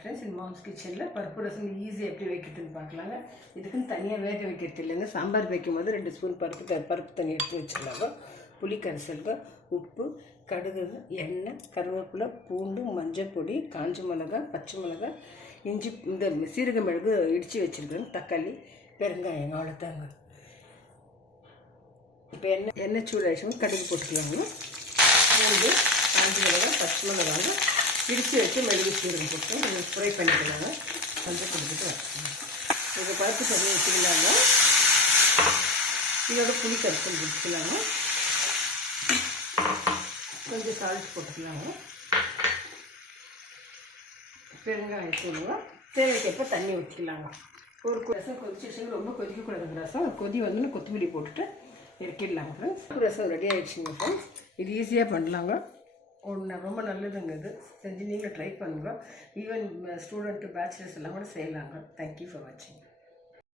Friends, இந்த moms கிச்சனில் பருப்பு ரசம் ஈஸியாக எப்படி வைக்கிறதுன்னு பார்க்கலாங்க. இதுக்குன்னு தனியாக வேக வைக்கிறது இல்லைங்க. சாம்பார் வைக்கும் போது 2 ஸ்பூன் பருப்பு தண்ணி எடுத்து வச்சுருந்தாங்க. புளி கரைசல்க, உப்பு, கடுகு, எண்ணெய், கருவேப்பிலை, பூண்டு, மஞ்சள் பொடி, காஞ்ச மிளகாய், பச்சை மிளகாய், இஞ்சி, இந்த சீரக மிளகு இடித்து வச்சுருக்கேன், தக்காளி, பெருங்காயம், அவ்வளோதாங்க. இப்போ எண்ணெய் சூடாகிடுச்சு, கடுகு போட்டுக்கலாங்க. பூண்டு, காஞ்ச மிளகாய், பச்சை மிளகாங்க இடித்து வச்சு மெழுகு சீரகம் போட்டு ஃப்ரை பண்ணிக்கலாங்க. கொஞ்சம் கொடுத்துட்டு வச்சுக்கணும். இதை பருப்பு தண்ணி வச்சுக்கலாங்க. இதோட புளி கரைசல் பிடிச்சிக்கலாங்க. கொஞ்சம் சால்ட் போட்டுக்கலாங்க. பெருங்காயம் தூளுங்க. தேவைக்கப்போ தண்ணி ஊற்றிக்கலாங்க. ஒரு ரசம் கொதிச்சு ரொம்ப கொதிக்கக்கூடாதுங்க. ரசம் கொதி வந்து கொத்தமல்லி போட்டுட்டு இறக்கிடலாங்க ஃப்ரெண்ட்ஸ். ரசம் ரெடி ஆகிடுச்சிங்க ஃப்ரெண்ட்ஸ். இது ஈஸியாக பண்ணலாங்க. ரொம்ப நல்லதுங்க. இது செஞ்சு நீங்களும் ட்ரை பண்ணுங்கள். ஈவன் ஸ்டூடெண்ட்டு பேச்சுலர்ஸ் எல்லாம் கூட செய்யலாங்க. தேங்க்யூ ஃபார் வாட்சிங்.